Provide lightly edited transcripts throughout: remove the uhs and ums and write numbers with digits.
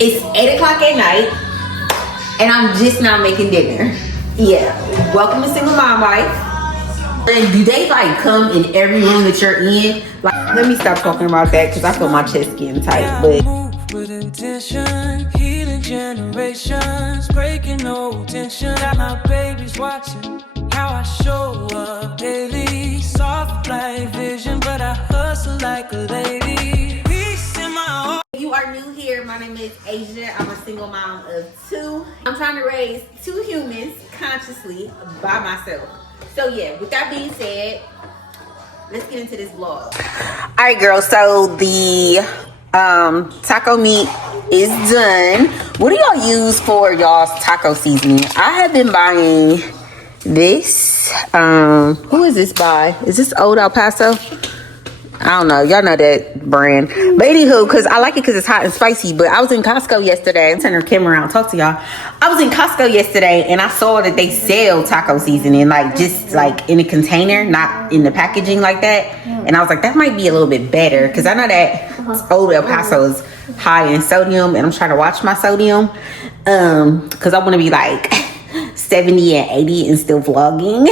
It's 8 o'clock at night, and I'm just now making dinner. Yeah, welcome to Single Mom Life. And do they like come in every room that you're in? Like, let me stop talking about that because I feel my chest getting tight. But with intention, healing generations, breaking no tension. Got my babies watching how I show up daily. Soft light vision, but I hustle like a lady. Peace in my heart. if you are new here, my name is Asia. I'm a single mom of 2. I'm trying to raise 2 humans consciously by myself. So yeah, with that being said, let's get into this vlog. All right, girls. So the taco meat is done. What do y'all use for y'all's taco seasoning? I have been buying this. Who is this by? Is this Old El Paso? I don't know. Y'all know that brand. But anywho, because I like it because it's hot and spicy. But I was in Costco yesterday. Turn her camera around, talk to y'all. I was in Costco yesterday and I saw that they sell taco seasoning, like just like in a container, not in the packaging like that. And I was like, that might be a little bit better because I know that Old El Paso is high in sodium and I'm trying to watch my sodium because I want to be like 70 and 80 and still vlogging.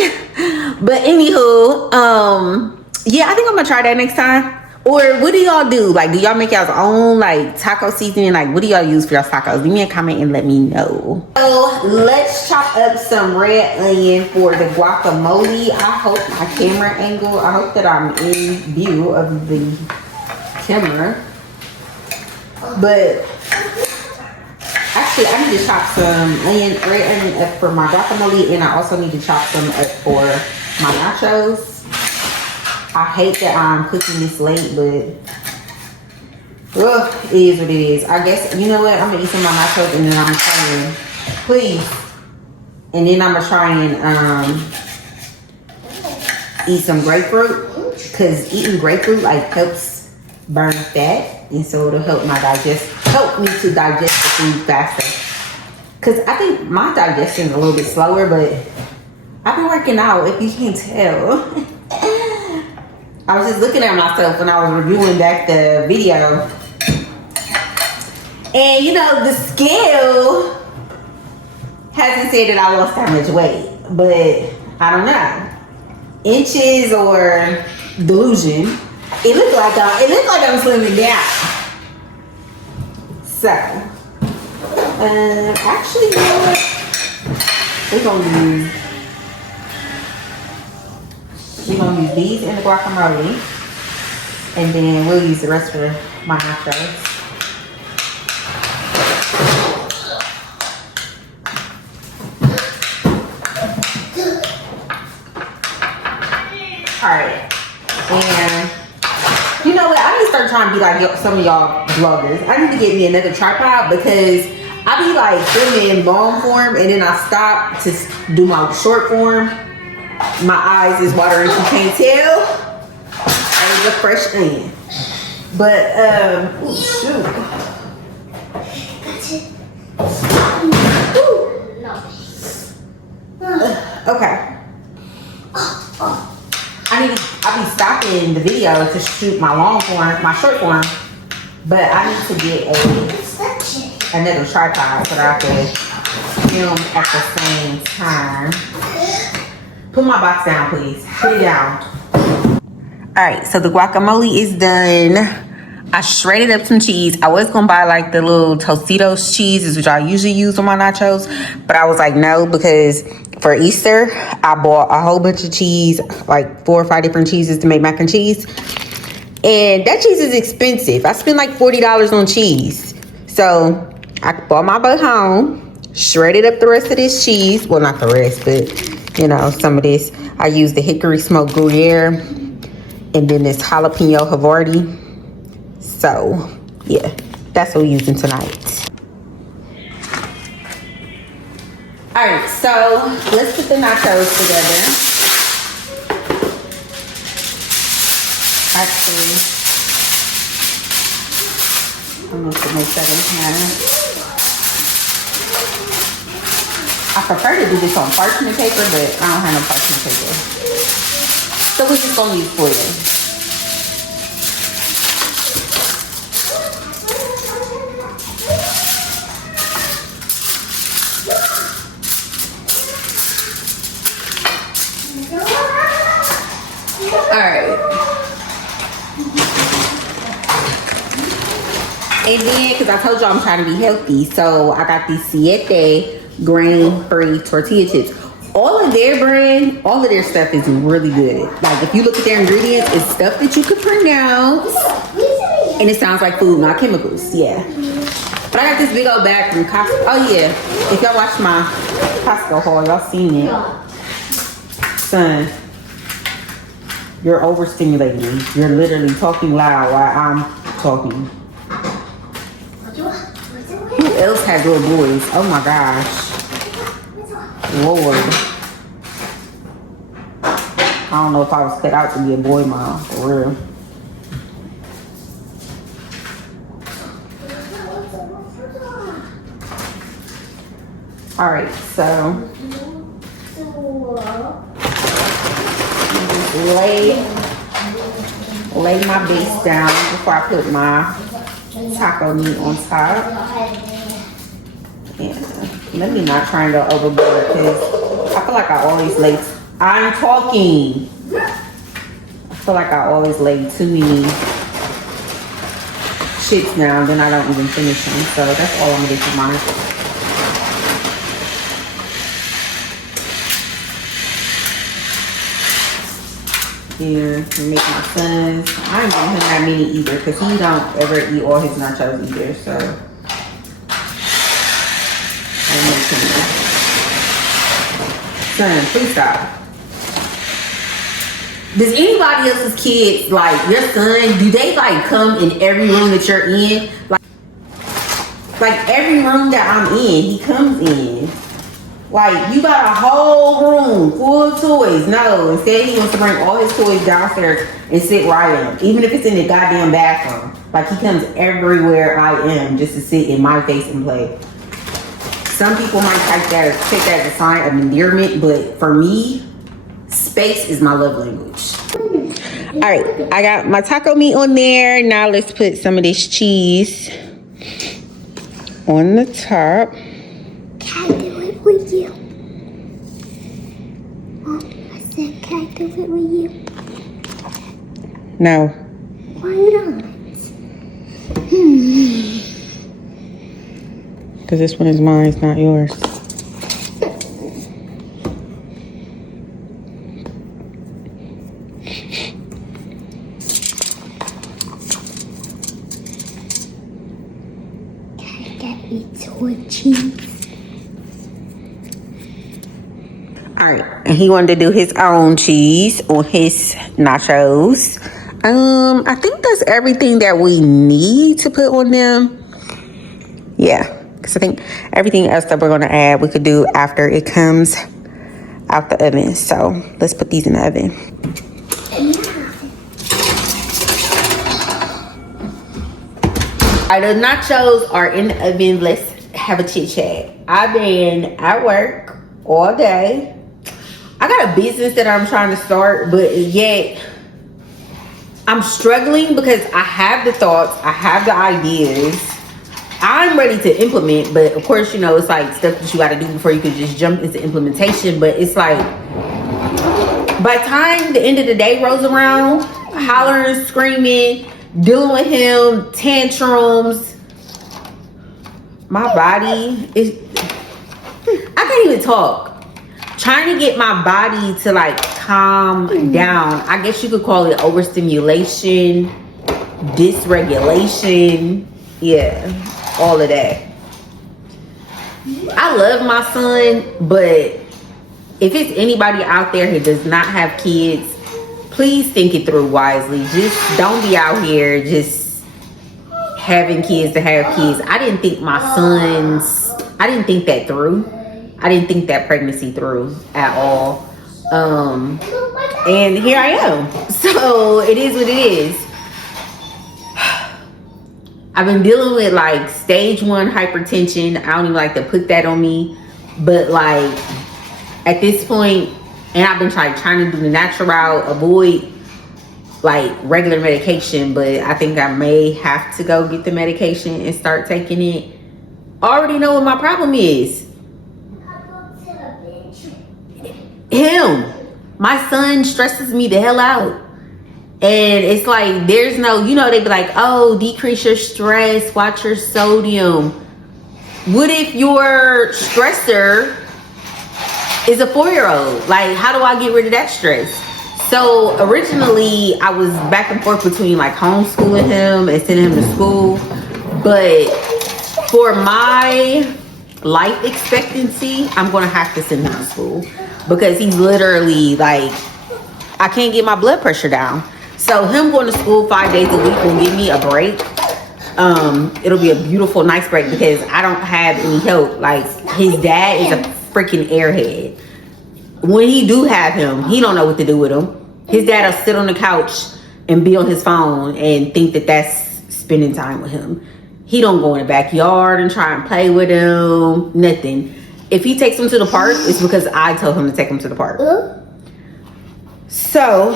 But anywho, yeah, I think I'm gonna try that next time. Or what do y'all do? Like, do y'all make y'all's own like taco seasoning? Like, what do y'all use for your tacos? Leave me a comment and let me know. So let's chop up some red onion for the guacamole. I hope my camera angle, I hope that I'm in view of the camera. But actually, I need to chop some red onion up for my guacamole, and I also need to chop some up for my nachos. I hate that I'm cooking this late, but it is what it is. I guess, you know what? I'm gonna eat some of my nachos and then I'm gonna try and, please. And then I'm gonna try and eat some grapefruit, because eating grapefruit like helps burn fat, and so it'll help me to digest the food faster. Because I think my digestion is a little bit slower, but I've been working out, if you can't tell. I was just looking at myself when I was reviewing back the video. And you know, the scale hasn't said that I lost that much weight. But I don't know. Inches or delusion. It looks like I'm slimming down. So actually, you know what? We're gonna use these in the guacamole, and then we'll use the rest for my nachos. Alright, and you know what? I need to start trying to be like some of y'all vloggers. I need to get me another tripod because I be like filming long form and then I stop to do my short form. My eyes is watering, if you can't tell. That is a fresh onion. But, ooh, shoot. Okay. I be stopping the video to shoot my short form. But I need to get another tripod so that I can film at the same time. Put my box down, please. Put it down. All right, so the guacamole is done. I shredded up some cheese. I was gonna buy like the little Tostitos cheese, which I usually use on my nachos, but I was like, no, because for Easter, I bought a whole bunch of cheese, like 4 or 5 different cheeses to make mac and cheese. And that cheese is expensive. I spent like $40 on cheese. So I bought my butt home, shredded up the rest of this cheese. Well, not the rest, but you know, some of this. I used the hickory smoked Gruyere and then this jalapeno Havarti. So, yeah, that's what we're using tonight. All right, so let's put the nachos together. Actually, I'm going to make that in here. I prefer to do this on parchment paper, but I don't have no parchment paper. So we're just gonna use foil. And then, because I told you I'm trying to be healthy, so I got these Siete grain-free tortilla chips. All of their brand, all of their stuff is really good. Like, if you look at their ingredients, it's stuff that you could pronounce. And it sounds like food, not chemicals. Yeah. But I got this big old bag from Costco. Oh, yeah. If y'all watch my Costco haul, y'all seen it. Son, you're overstimulating me. You're literally talking loud while I'm talking. Who else has little boys? Oh, my gosh. Lord. I don't know if I was cut out to be a boy mom, for real. All right, so just lay my base down before I put my taco meat on top. And let me not try and go overboard because I feel like I always lay. I'm talking. I feel like I always lay too many chips now, and then I don't even finish them. So that's all I'm gonna do for mine. Here, to make my sons. I ain't giving him that many either because he don't ever eat all his nachos either. So I'll make him. Son, please stop. Does anybody else's kids, like your son, do they like come in every room that you're in? Like every room that I'm in, he comes in. Like, you got a whole room full of toys. No, instead he wants to bring all his toys downstairs and sit where I am. Even if it's in the goddamn bathroom. Like, he comes everywhere I am just to sit in my face and play. Some people might take that as a sign of endearment, but for me, space is my love language. All right, I got my taco meat on there. Now let's put some of this cheese on the top. Can I do it with you? Mom, I said, can I do it with you? No. Why not? Because this one is mine, it's not yours. Can I get me toy cheese? All right, and he wanted to do his own cheese on his nachos. I think that's everything that we need to put on them. Yeah, because I think everything else that we're gonna add, we could do after it comes out the oven. So let's put these in the oven. All right, the nachos are in the oven. Let's have a chit chat. I've been at work all day. I got a business that I'm trying to start, but yet I'm struggling because I have the thoughts, I have the ideas, I'm ready to implement, but of course, you know, it's like stuff that you got to do before you can just jump into implementation. But it's like, by the time the end of the day rolls around, hollering, screaming, dealing with him, tantrums, my body is, I can't even talk. Trying to get my body to like calm down. I guess you could call it overstimulation, dysregulation. Yeah, all of that. I love my son, but if it's anybody out there who does not have kids, please think it through wisely. Just don't be out here just having kids to have kids. I didn't think that through. I didn't think that pregnancy through at all. And here I am. So it is what it is. I've been dealing with like stage 1 hypertension. I don't even like to put that on me. But like at this point, and I've been trying to do the natural route, avoid like regular medication, but I think I may have to go get the medication and start taking it. I already know what my problem is. Him. My son stresses me the hell out. And it's like, there's no, they be like, oh, decrease your stress, watch your sodium. What if your stressor is a 4-year-old? Like, how do I get rid of that stress? So originally I was back and forth between like homeschooling him and sending him to school. But for my life expectancy, I'm going to have to send him to school, because he's literally like, I can't get my blood pressure down. So him going to school 5 days a week will give me a break. It'll be a beautiful, nice break, because I don't have any help. Like, his dad is a freaking airhead. When he do have him, he don't know what to do with him. His dad will sit on the couch and be on his phone and think that that's spending time with him. He don't go in the backyard and try and play with him, nothing. If he takes him to the park, it's because I told him to take him to the park. So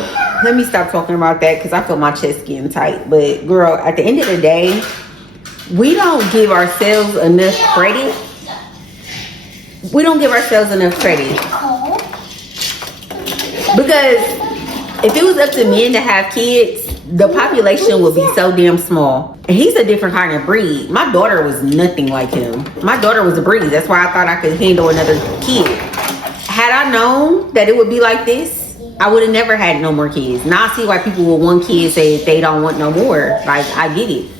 let me stop talking about that, because I feel my chest getting tight. But girl, at the end of the day, we don't give ourselves enough credit. We don't give ourselves enough credit. Because if it was up to men to have kids, the population would be so damn small. And he's a different kind of breed. My daughter was nothing like him. My daughter was a breeze. That's why I thought I could handle another kid. Had I known that it would be like this, I would have never had no more kids. Now I see why people with one kid say they don't want no more. Like, I get it.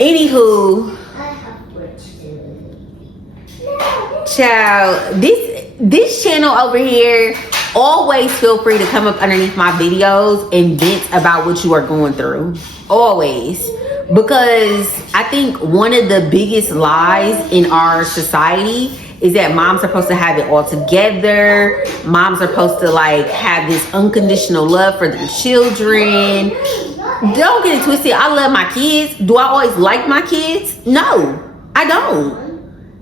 Anywho, child, this channel over here, always feel free to come up underneath my videos and vent about what you are going through. Always. Because I think one of the biggest lies in our society is that moms are supposed to have it all together. Moms are supposed to like have this unconditional love for their children. Don't get it twisted. I love my kids. Do I always like my kids? No, I don't.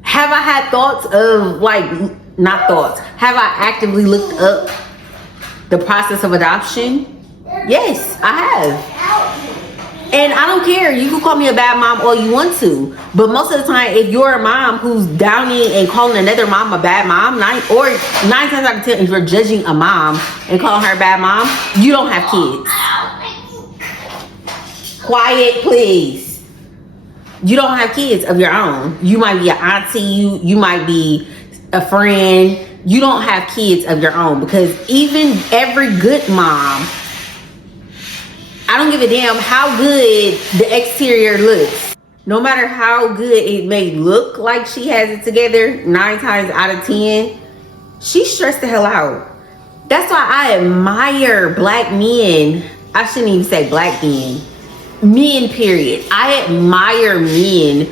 Have I had thoughts of like, not thoughts, have I actively looked up the process of adoption? Yes, I have. And I don't care. You can call me a bad mom all you want to. But most of the time, if you're a mom who's downing and calling another mom a bad mom, 9 times out of 10, if you're judging a mom and calling her a bad mom, you don't have kids. Quiet, please. You don't have kids of your own. You might be an auntie. You might be a friend. You don't have kids of your own, because even every good mom, I don't give a damn how good the exterior looks. No matter how good it may look like she has it together, 9 times out of 10, she's stressed the hell out. That's why I admire black men. I shouldn't even say black men. Men, period. I admire men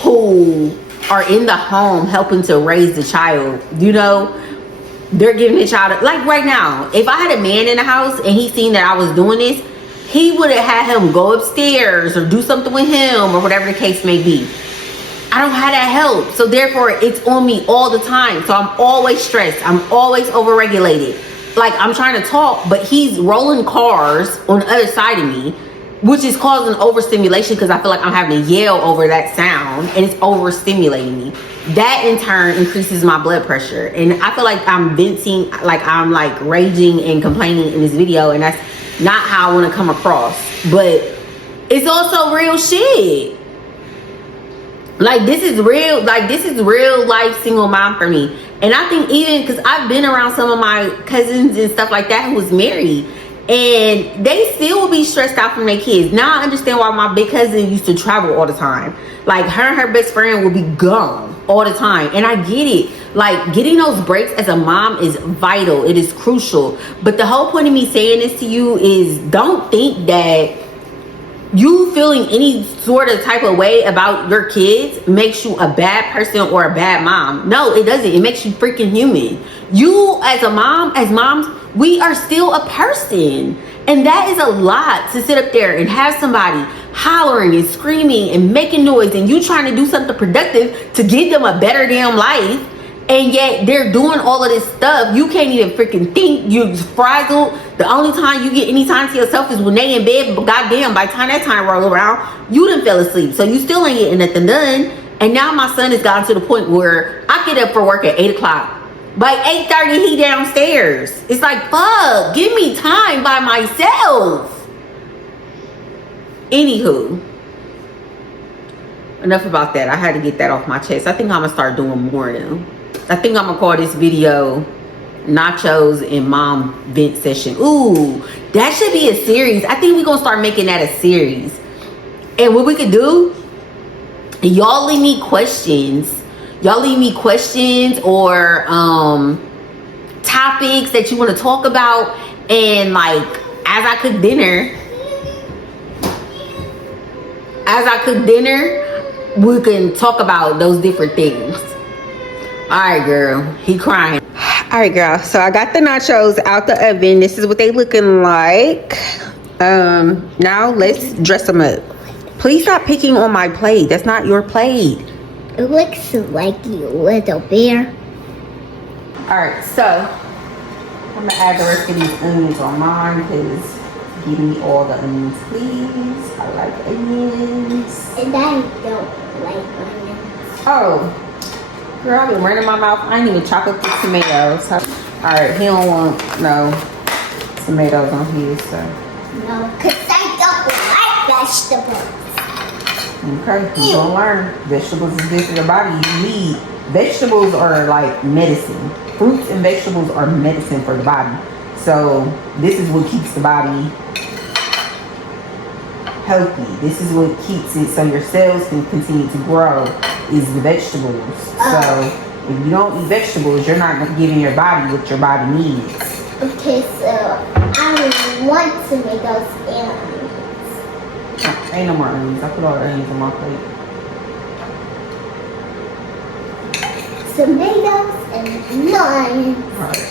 who are in the home helping to raise the child. They're giving the child, like right now, if I had a man in the house and he seen that I was doing this, he would have had him go upstairs or do something with him or whatever the case may be. I don't have that help. So therefore, it's on me all the time. So I'm always stressed. I'm always overregulated. Like, I'm trying to talk, but he's rolling cars on the other side of me, which is causing overstimulation, because I feel like I'm having to yell over that sound and it's overstimulating me. That in turn increases my blood pressure. And I feel like I'm venting, like I'm like raging and complaining in this video, and that's not how I want to come across. But it's also real shit. Like, this is real life single mom for me. And I think even because I've been around some of my cousins and stuff like that who was married, and they still will be stressed out from their kids. Now I understand why my big cousin used to travel all the time. Like, her and her best friend will be gone all the time. And I get it. Like, getting those breaks as a mom is vital. It is crucial. But the whole point of me saying this to you is, don't think that you feeling any sort of type of way about your kids makes you a bad person or a bad mom. No, it doesn't. It makes you freaking human. You as a mom, as moms, we are still a person. And that is a lot to sit up there and have somebody hollering and screaming and making noise, and you trying to do something productive to give them a better damn life. And yet they're doing all of this stuff. You can't even freaking think. You're frazzled. The only time you get any time to yourself is when they in bed. But goddamn, by the time that time roll around, you done fell asleep. So you still ain't getting nothing done. And now my son has gotten to the point where I get up for work at 8 o'clock. By 8:30, he downstairs. It's like, fuck, give me time by myself. Anywho, enough about that. I had to get that off my chest. I think I'm gonna start doing more now. I think I'm gonna call this video Nachos and Mom Vent Session. Ooh, that should be a series. I think we're gonna start making that a series. And what we could do, y'all leave me questions. Y'all leave me questions or topics that you want to talk about, and like as I cook dinner, we can talk about those different things. All right, girl, he crying. All right, girl, so I got the nachos out the oven. This is what they looking like. Now let's dress them up. Please stop picking on my plate. That's not your plate. It looks like you little bear. Alright, so I'm gonna add the rest of these onions on mine because give me all the onions, please. I like onions. And I don't like onions. Oh, girl, I've been running my mouth. I ain't even chop up the tomatoes. Alright, he don't want no tomatoes on his, so. No, because I don't like vegetables. Okay, you gonna learn. Vegetables is good for your body. You need vegetables are like medicine. Fruits and vegetables are medicine for the body. So this is what keeps the body healthy. This is what keeps it so your cells can continue to grow is the vegetables. So if you don't eat vegetables, you're not giving your body what your body needs. Okay, so I want tomatoes and onions. Ain't no more onions. I put all the onions on my plate. Tomatoes and no onions. Alright.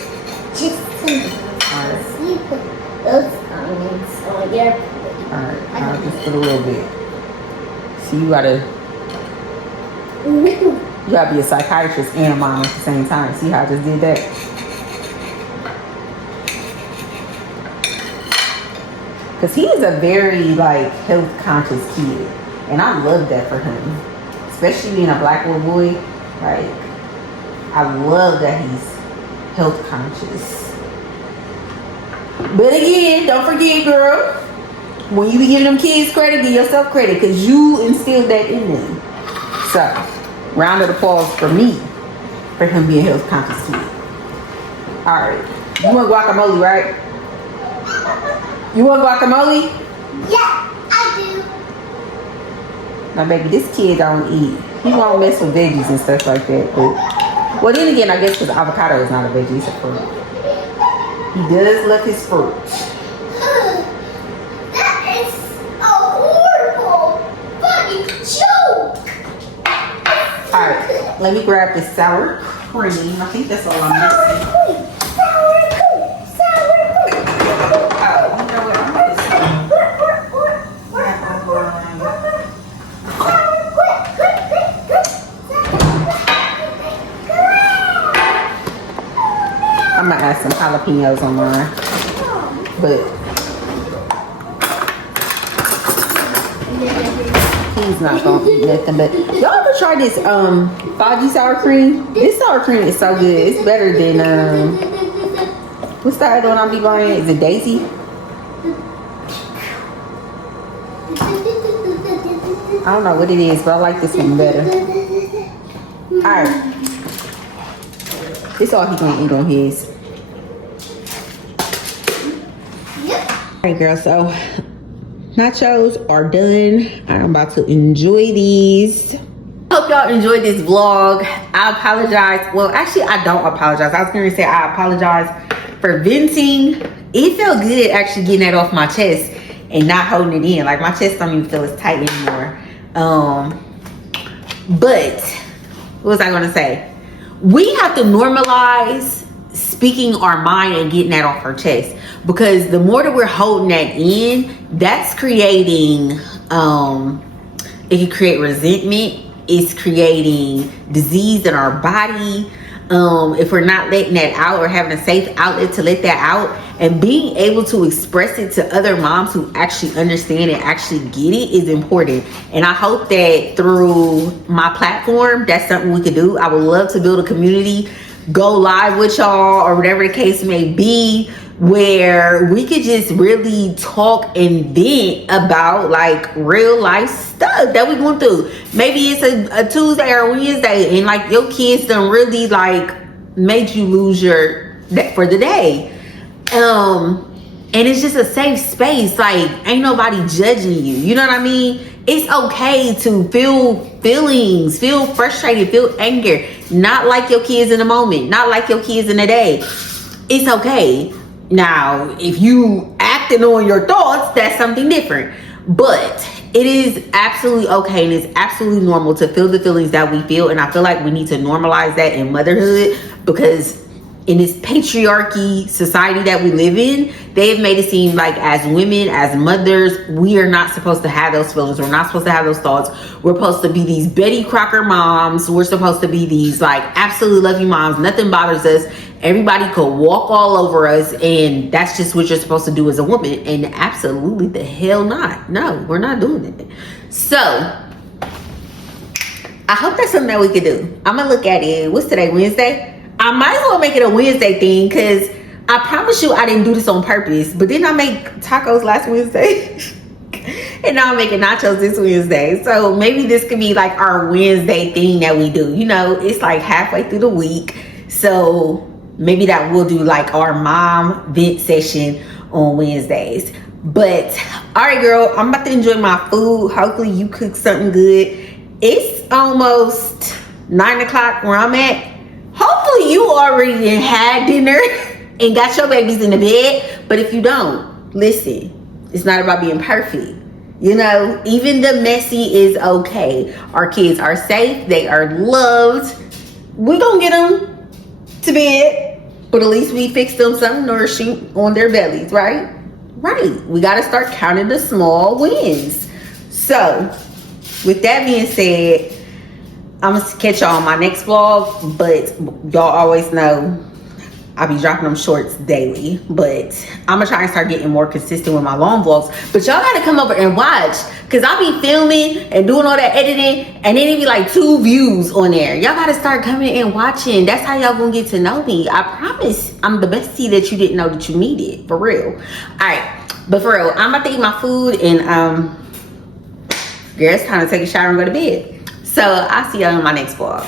Just tomatoes. Alright. So you put those onions on your plate. Alright. I'll just put a little bit. So you gotta be a psychiatrist and a mom at the same time. See how I just did that? Because he is a very like health conscious kid, and I love that for him, especially being a black little boy. Like, I love that he's health conscious. But again, don't forget, girl, when you be giving them kids credit, give yourself credit, because you instilled that in them. So round of applause for me for him being a health conscious kid. All right, you want guacamole, right? You want guacamole? Yeah, I do. Now, baby, this kid don't eat. He won't mess with veggies and stuff like that. But, well, then again, I guess because avocado is not a veggie, it's a fruit. He does love his fruit. That is a horrible fucking joke. All right, let me grab this sour cream. I think that's all I'm missing. Sour cream. Sour cream. Oh, you know what? I'm gonna add some jalapenos on mine, but he's not gonna eat nothing. But y'all ever try this foggy sour cream? This sour cream is so good. It's better than what's the other one I'll be buying? Is it Daisy? I don't know what it is, but I like this one better. Alright. This is all he's gonna eat on his. Alright, girl, so nachos are done. I'm about to enjoy these. I hope y'all enjoyed this vlog. I apologize. Well, actually, I don't apologize. I was gonna say I apologize for venting. It felt good actually getting that off my chest and not holding it in. Like, my chest don't even feel as tight anymore. But what was I gonna say? We have to normalize speaking our mind and getting that off our chest, because the more that we're holding that in, that's creating it can create resentment. It's creating disease in our body. If we're not letting that out or having a safe outlet to let that out, and being able to express it to other moms who actually understand and actually get it is important. And I hope that through my platform, that's something we could do. I would love to build a community go live with y'all or whatever the case may be, where we could just really talk and vent about like real life stuff that we going through. Maybe it's a Tuesday or a Wednesday and like your kids done really like made you lose your for the day. And it's just a safe space. Like, ain't nobody judging you. You know what I mean? It's okay to feel feelings, feel frustrated, feel anger. Not like your kids in the moment. Not like your kids in the day. It's okay. Now, if you acting on your thoughts, that's something different. But it is absolutely okay and it's absolutely normal to feel the feelings that we feel. And I feel like we need to normalize that in motherhood, because in this patriarchy society that we live in, they have made it seem like as women, as mothers, we are not supposed to have those feelings. We're not supposed to have those thoughts. We're supposed to be these Betty Crocker moms. We're supposed to be these like absolutely loving moms. Nothing bothers us. Everybody could walk all over us, and that's just what you're supposed to do as a woman. And absolutely the hell not. No, we're not doing it. So I hope that's something that we could do. I'm gonna look at it. What's today, Wednesday? I might as well make it a Wednesday thing, because I promise you I didn't do this on purpose. But then I make tacos last Wednesday and now I'm making nachos this Wednesday. So maybe this could be like our Wednesday thing that we do. You know, it's like halfway through the week. So maybe that we'll do like our mom vent session on Wednesdays. But all right, girl, I'm about to enjoy my food. Hopefully you cook something good. It's almost 9 o'clock where I'm at. Hopefully you already had dinner and got your babies in the bed. But if you don't, listen, it's not about being perfect. You know, even the messy is okay. Our kids are safe. They are loved. We're going to get them to bed. But at least we fixed them some nourishing on their bellies, right? Right. We got to start counting the small wins. So, with that being said, I'm gonna catch y'all on my next vlog, but y'all always know I be dropping them shorts daily. But I'm gonna try and start getting more consistent with my long vlogs. But y'all gotta come over and watch, cause I be filming and doing all that editing, and then it be like 2 views on there. Y'all gotta start coming and watching. That's how y'all gonna get to know me. I promise I'm the bestie that you didn't know that you needed, for real. All right, but for real, I'm about to eat my food and girl, it's time to take a shower and go to bed. So I'll see y'all in my next vlog.